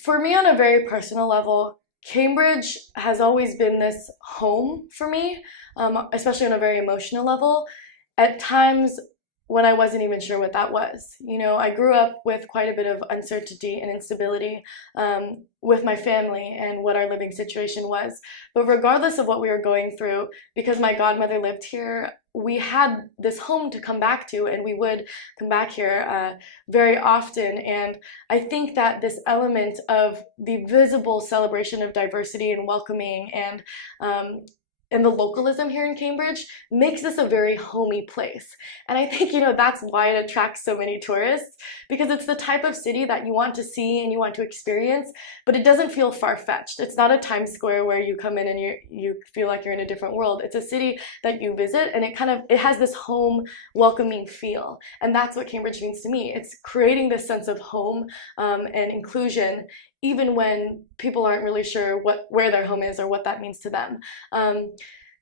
For me, on a very personal level, Cambridge has always been this home for me, especially on a very emotional level. At times when I wasn't even sure what that was. I grew up with quite a bit of uncertainty and instability with my family and what our living situation was. But regardless of what we were going through, because my godmother lived here, we had this home to come back to, and we would come back here very often. And I think that this element of the visible celebration of diversity and welcoming and the localism here in Cambridge makes this a very homey place. And I think, that's why it attracts so many tourists, because it's the type of city that you want to see and you want to experience, but it doesn't feel far-fetched. It's not a Times Square where you come in and you feel like you're in a different world. It's a city that you visit, and it has this home welcoming feel. And that's what Cambridge means to me. It's creating this sense of home and inclusion, even when people aren't really sure where their home is or what that means to them.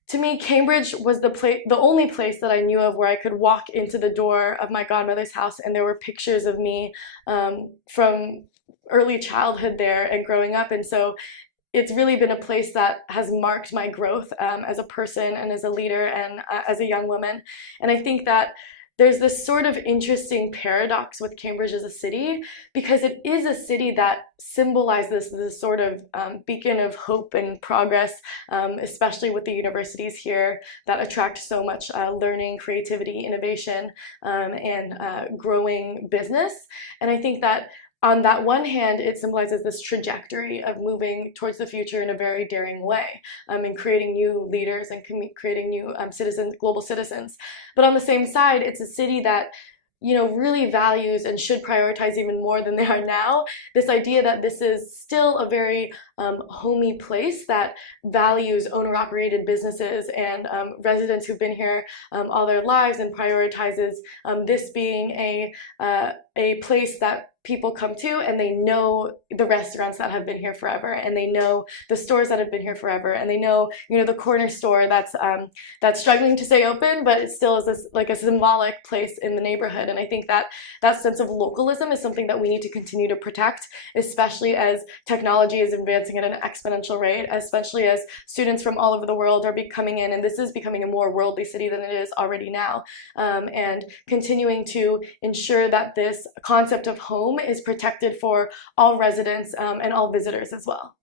To me, Cambridge was the only place that I knew of where I could walk into the door of my godmother's house and there were pictures of me from early childhood there and growing up. And so it's really been a place that has marked my growth as a person and as a leader and as a young woman. And I think that there's this sort of interesting paradox with Cambridge as a city, because it is a city that symbolizes this sort of beacon of hope and progress, especially with the universities here that attract so much learning, creativity, innovation, and growing business. And I think that on that one hand, it symbolizes this trajectory of moving towards the future in a very daring way, and creating new leaders and creating new citizens, global citizens. But on the same side, it's a city that really values and should prioritize even more than they are now, this idea that this is still a very homey place that values owner-operated businesses and residents who've been here all their lives, and prioritizes this being a place that people come to, and they know the restaurants that have been here forever, and they know the stores that have been here forever, and they know the corner store that's struggling to stay open, but it still is this like a symbolic place in the neighborhood. And I think that that sense of localism is something that we need to continue to protect, especially as technology is advancing at an exponential rate, especially as students from all over the world are coming in, and this is becoming a more worldly city than it is already now, and continuing to ensure that this concept of home is protected for all residents and all visitors as well.